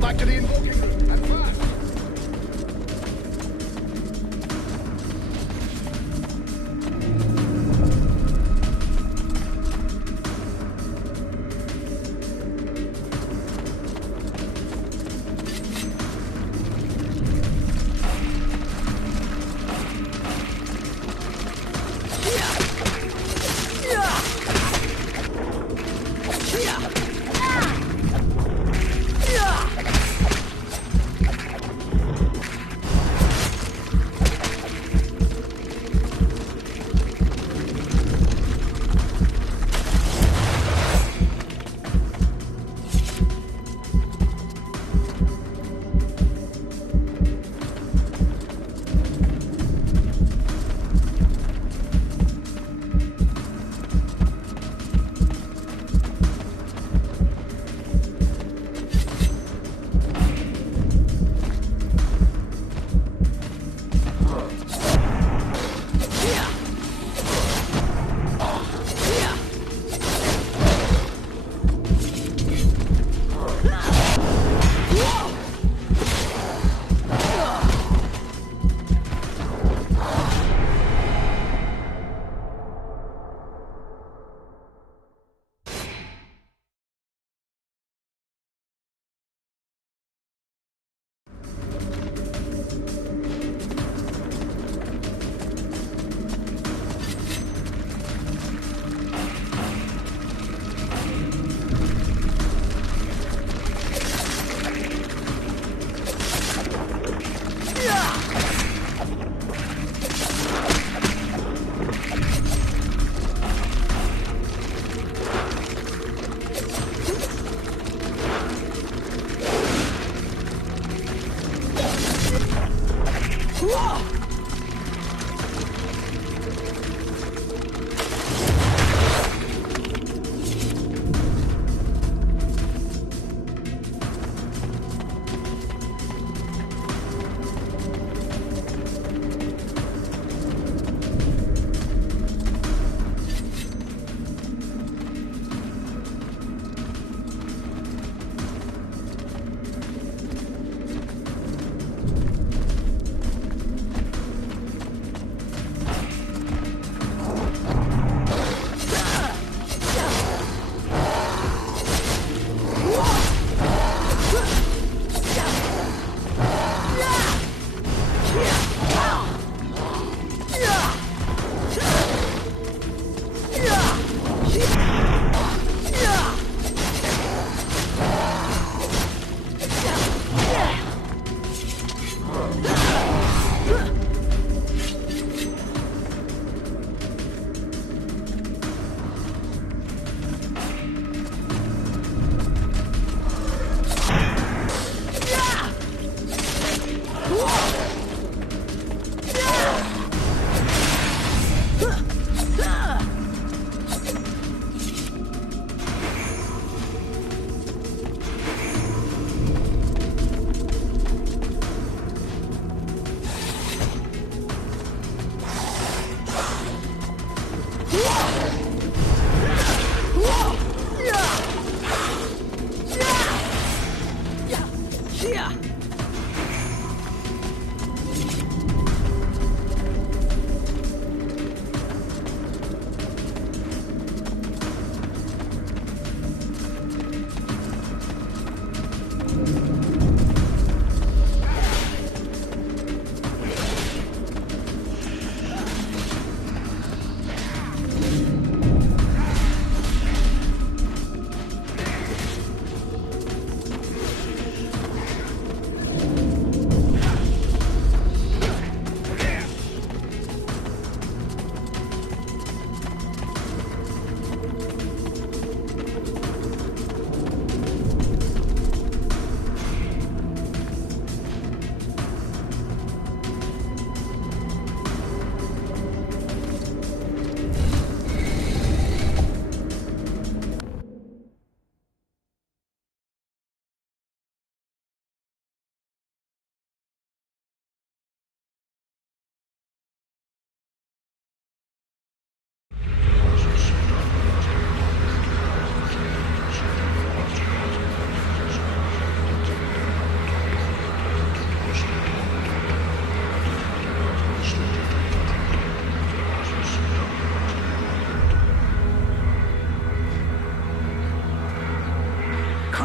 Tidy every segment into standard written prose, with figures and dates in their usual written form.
back to the invoking room, and fast!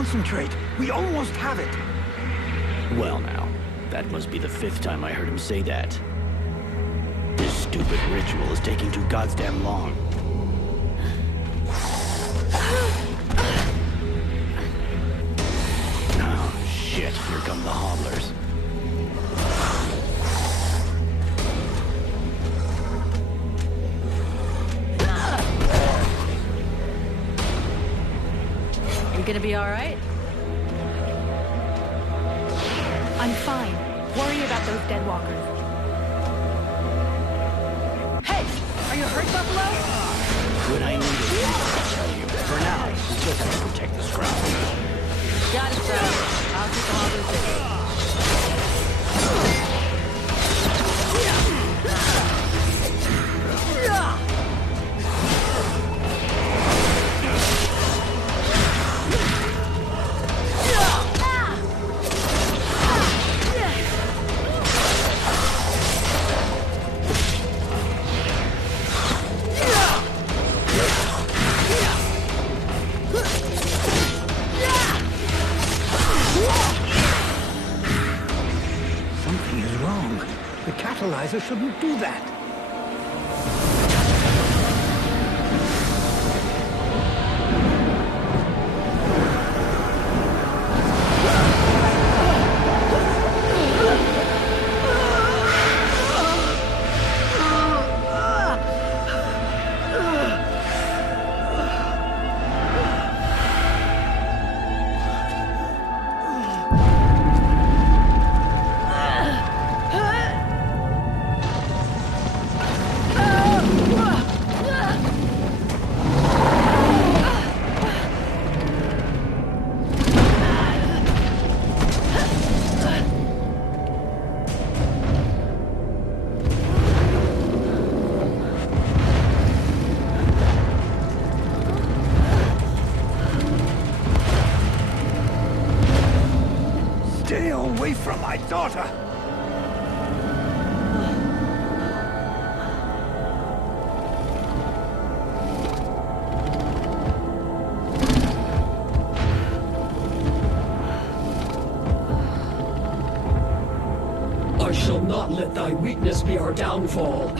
Concentrate. We almost have it. Well now, that must be the 5th time I heard him say that. This stupid ritual is taking too goddamn long. Oh, shit, here come the hobblers. You gonna be all right? I'm fine. Worry about those dead walkers. Hey! Are you hurt, Buffalo? When I need it, I'll tell you. For now, we just have to protect the scrap. Got it, sir. I'll keep the hobblers busy. Something is wrong. The catalyzer shouldn't do that. Stay away from my daughter! I shall not let thy weakness be our downfall.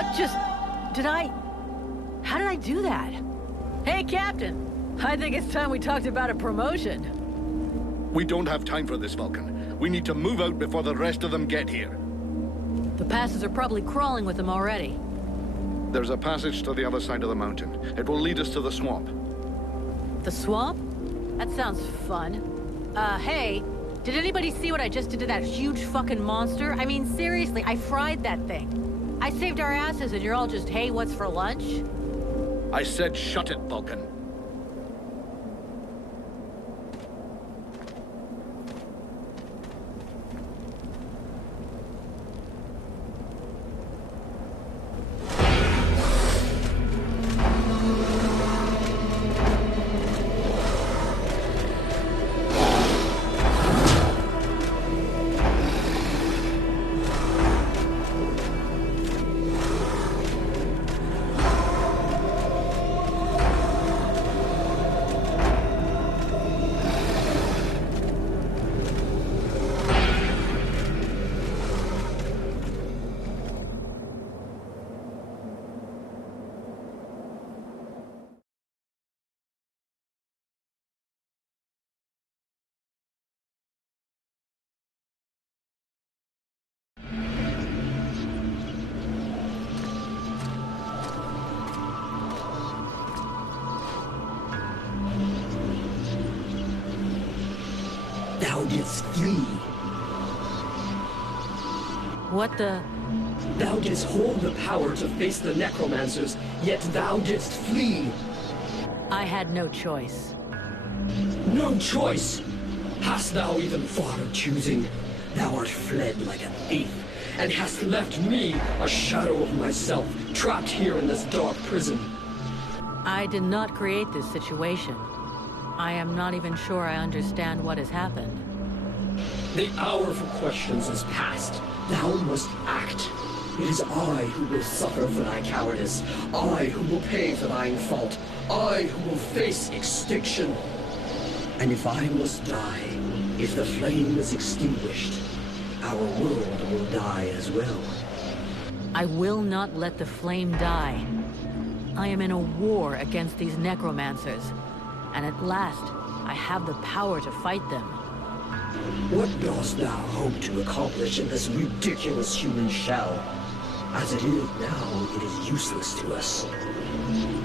What just... How did I do that? Hey, Captain! I think it's time we talked about a promotion. We don't have time for this, Vulcan. We need to move out before the rest of them get here. The passes are probably crawling with them already. There's a passage to the other side of the mountain. It will lead us to the swamp. The swamp? That sounds fun. Hey, did anybody see what I just did to that huge fucking monster? I mean, seriously, I fried that thing. I saved our asses and you're all just, hey, what's for lunch? I said shut it, Vulcan. Thou didst flee. What the... Thou didst hold the power to face the necromancers, yet thou didst flee. I had no choice. No choice! Hast thou even thought of choosing? Thou art fled like a thief, and hast left me, a shadow of myself, trapped here in this dark prison. I did not create this situation. I am not even sure I understand what has happened. The hour for questions is past. Thou must act. It is I who will suffer for thy cowardice. I who will pay for thine fault. I who will face extinction. And if I must die, if the flame is extinguished, our world will die as well. I will not let the flame die. I am in a war against these necromancers, and at last, I have the power to fight them. What dost thou hope to accomplish in this ridiculous human shell? As it is now, it is useless to us.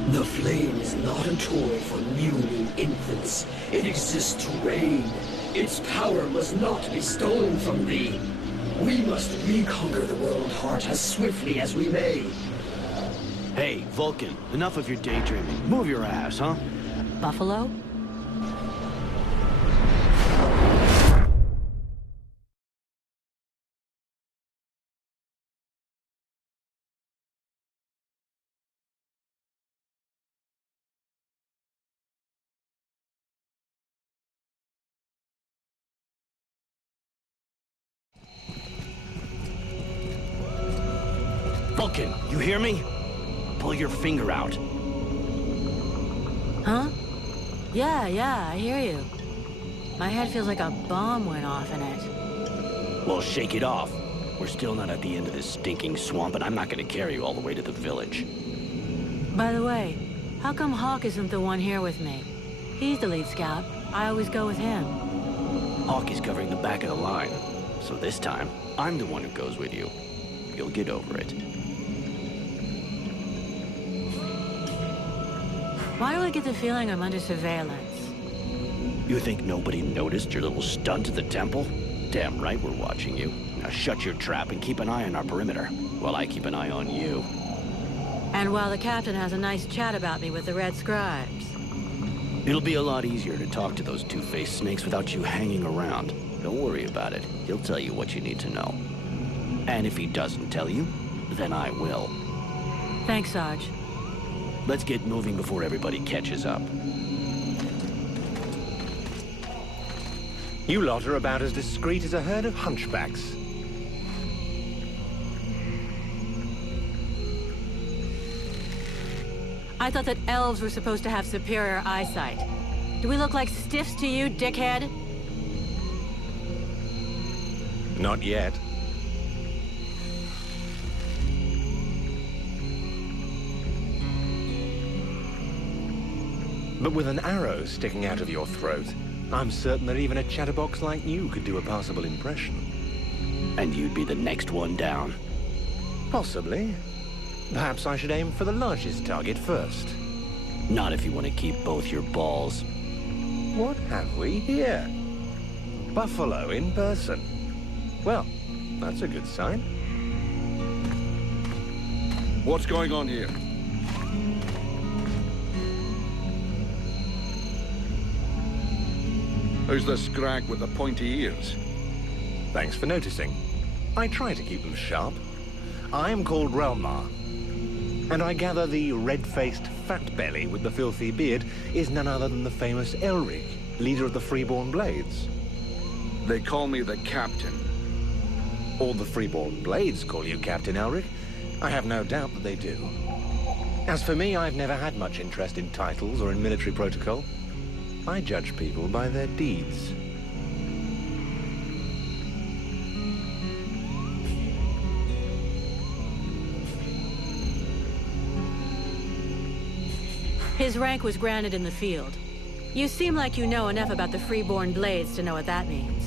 The flame is not a toy for mewing infants. It exists to reign. Its power must not be stolen from thee. We must reconquer the world heart as swiftly as we may. Hey, Vulcan, enough of your daydreaming. Move your ass, huh? Buffalo? Vulcan, you hear me? Pull your finger out. Huh? Yeah, I hear you. My head feels like a bomb went off in it. Well, shake it off. We're still not at the end of this stinking swamp, and I'm not gonna carry you all the way to the village. By the way, how come Hawk isn't the one here with me? He's the lead scout. I always go with him. Hawk is covering the back of the line. So this time, I'm the one who goes with you. You'll get over it. Why do I get the feeling I'm under surveillance? You think nobody noticed your little stunt at the temple? Damn right we're watching you. Now shut your trap and keep an eye on our perimeter, while I keep an eye on you. And while the captain has a nice chat about me with the Red Scribes. It'll be a lot easier to talk to those two-faced snakes without you hanging around. Don't worry about it. He'll tell you what you need to know. And if he doesn't tell you, then I will. Thanks, Sarge. Let's get moving before everybody catches up. You lot are about as discreet as a herd of hunchbacks. I thought that elves were supposed to have superior eyesight. Do we look like stiffs to you, dickhead? Not yet. But with an arrow sticking out of your throat, I'm certain that even a chatterbox like you could do a passable impression. And you'd be the next one down. Possibly. Perhaps I should aim for the largest target first. Not if you want to keep both your balls. What have we here? Buffalo in person. Well, that's a good sign. What's going on here? Who's the scrag with the pointy ears? Thanks for noticing. I try to keep them sharp. I am called Relmar, and I gather the red-faced fat belly with the filthy beard is none other than the famous Elric, leader of the Freeborn Blades. They call me the Captain. All the Freeborn Blades call you Captain Elric. I have no doubt that they do. As for me, I've never had much interest in titles or in military protocol. I judge people by their deeds. His rank was granted in the field. You seem like you know enough about the Freeborn Blades to know what that means.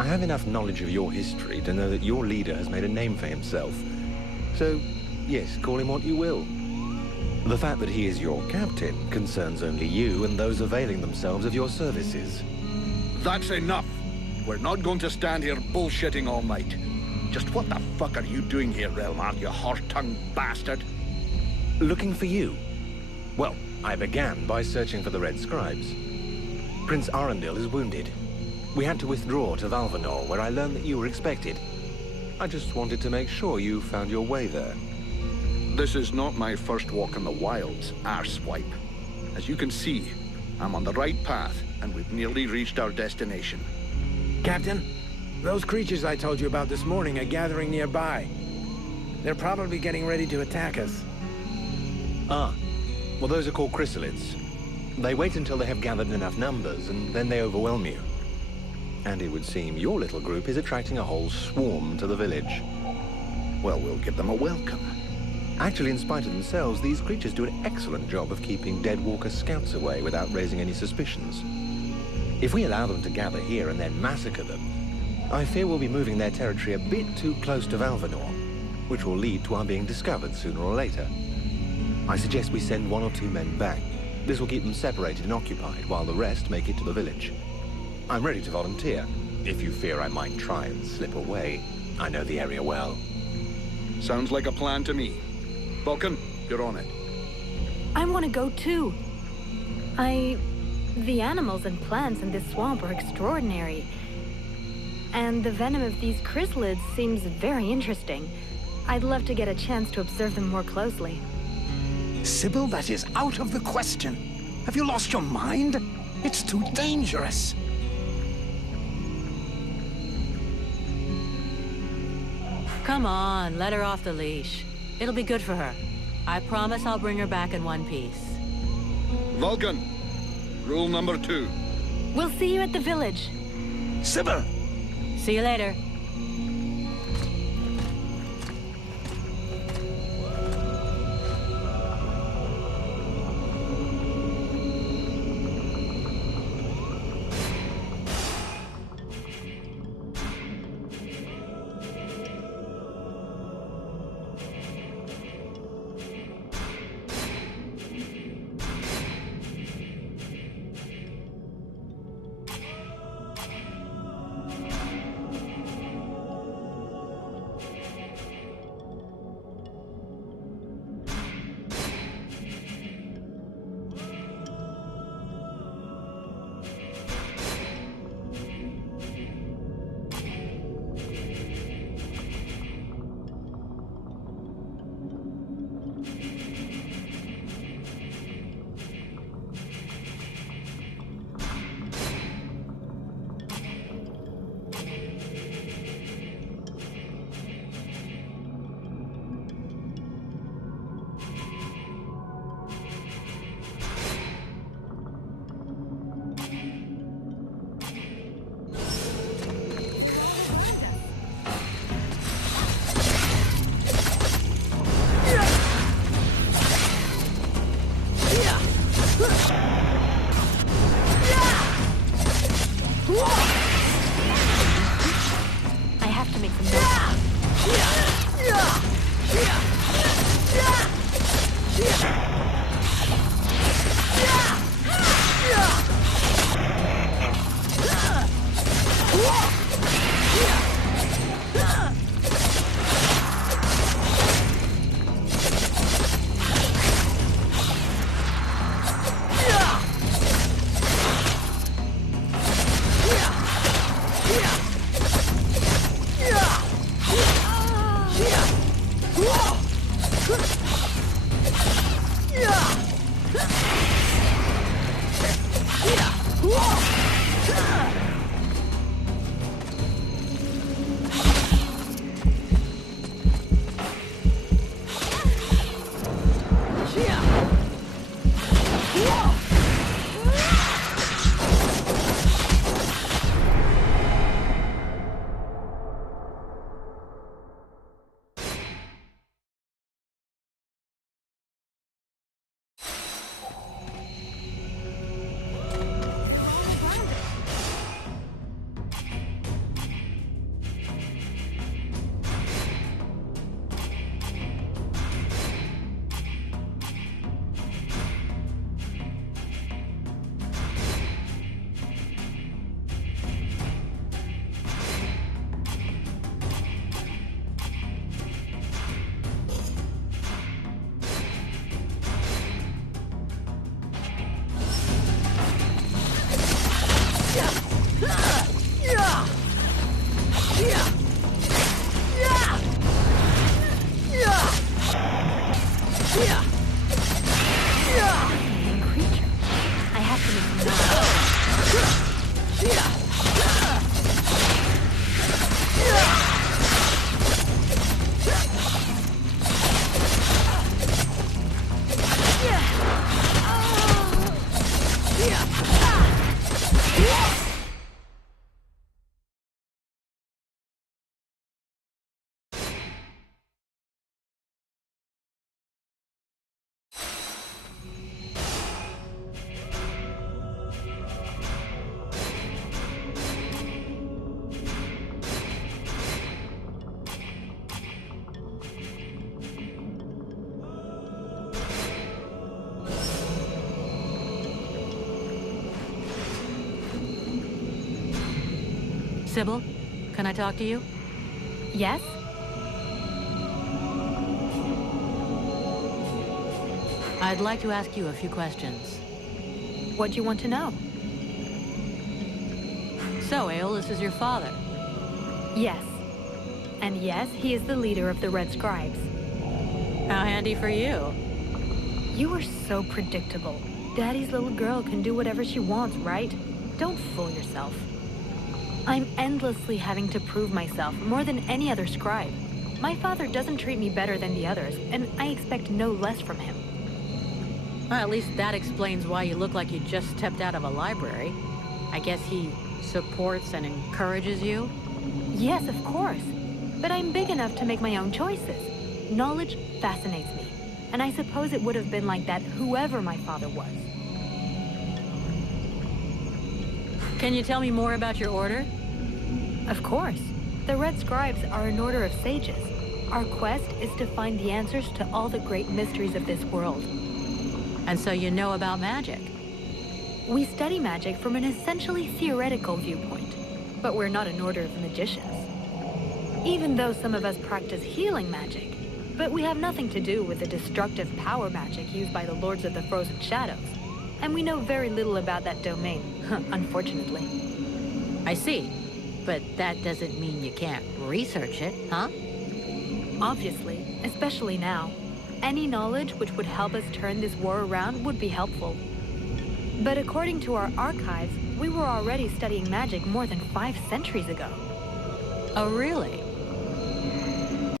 I have enough knowledge of your history to know that your leader has made a name for himself. So, yes, call him what you will. The fact that he is your captain concerns only you and those availing themselves of your services. That's enough! We're not going to stand here bullshitting all night. Just what the fuck are you doing here, Relmar, you horse-tongued bastard? Looking for you. Well, I began by searching for the Red Scribes. Prince Arundel is wounded. We had to withdraw to Valvanor, where I learned that you were expected. I just wanted to make sure you found your way there. This is not my first walk in the wilds, arsewipe. As you can see, I'm on the right path, and we've nearly reached our destination. Captain, those creatures I told you about this morning are gathering nearby. They're probably getting ready to attack us. Ah. Well, those are called chrysalids. They wait until they have gathered enough numbers, and then they overwhelm you. And it would seem your little group is attracting a whole swarm to the village. Well, we'll give them a welcome. Actually, in spite of themselves, these creatures do an excellent job of keeping dead walker scouts away without raising any suspicions. If we allow them to gather here and then massacre them, I fear we'll be moving their territory a bit too close to Valvanor, which will lead to our being discovered sooner or later. I suggest we send 1 or 2 men back. This will keep them separated and occupied, while the rest make it to the village. I'm ready to volunteer, if you fear I might try and slip away. I know the area well. Sounds like a plan to me. Vulcan, you're on it. I want to go too. The animals and plants in this swamp are extraordinary. And the venom of these chrysalids seems very interesting. I'd love to get a chance to observe them more closely. Sybil, that is out of the question. Have you lost your mind? It's too dangerous. Come on, let her off the leash. It'll be good for her. I promise I'll bring her back in one piece. Vulcan, rule number 2. We'll see you at the village. Sybil! See you later. Sybil, can I talk to you? Yes? I'd like to ask you a few questions. What do you want to know? So, Aeolus is your father? Yes. And yes, he is the leader of the Red Scribes. How handy for you. You are so predictable. Daddy's little girl can do whatever she wants, right? Don't fool yourself. I'm endlessly having to prove myself more than any other scribe. My father doesn't treat me better than the others, and I expect no less from him. Well, at least that explains why you look like you just stepped out of a library. I guess he supports and encourages you? Yes, of course. But I'm big enough to make my own choices. Knowledge fascinates me, and I suppose it would have been like that whoever my father was. Can you tell me more about your order? Of course. The Red Scribes are an order of sages. Our quest is to find the answers to all the great mysteries of this world. And so you know about magic? We study magic from an essentially theoretical viewpoint, but we're not an order of magicians. Even though some of us practice healing magic, but we have nothing to do with the destructive power magic used by the Lords of the Frozen Shadows, and we know very little about that domain, unfortunately. I see. But that doesn't mean you can't research it, huh? Obviously, especially now. Any knowledge which would help us turn this war around would be helpful. But according to our archives, we were already studying magic more than 5 centuries ago. Oh, really?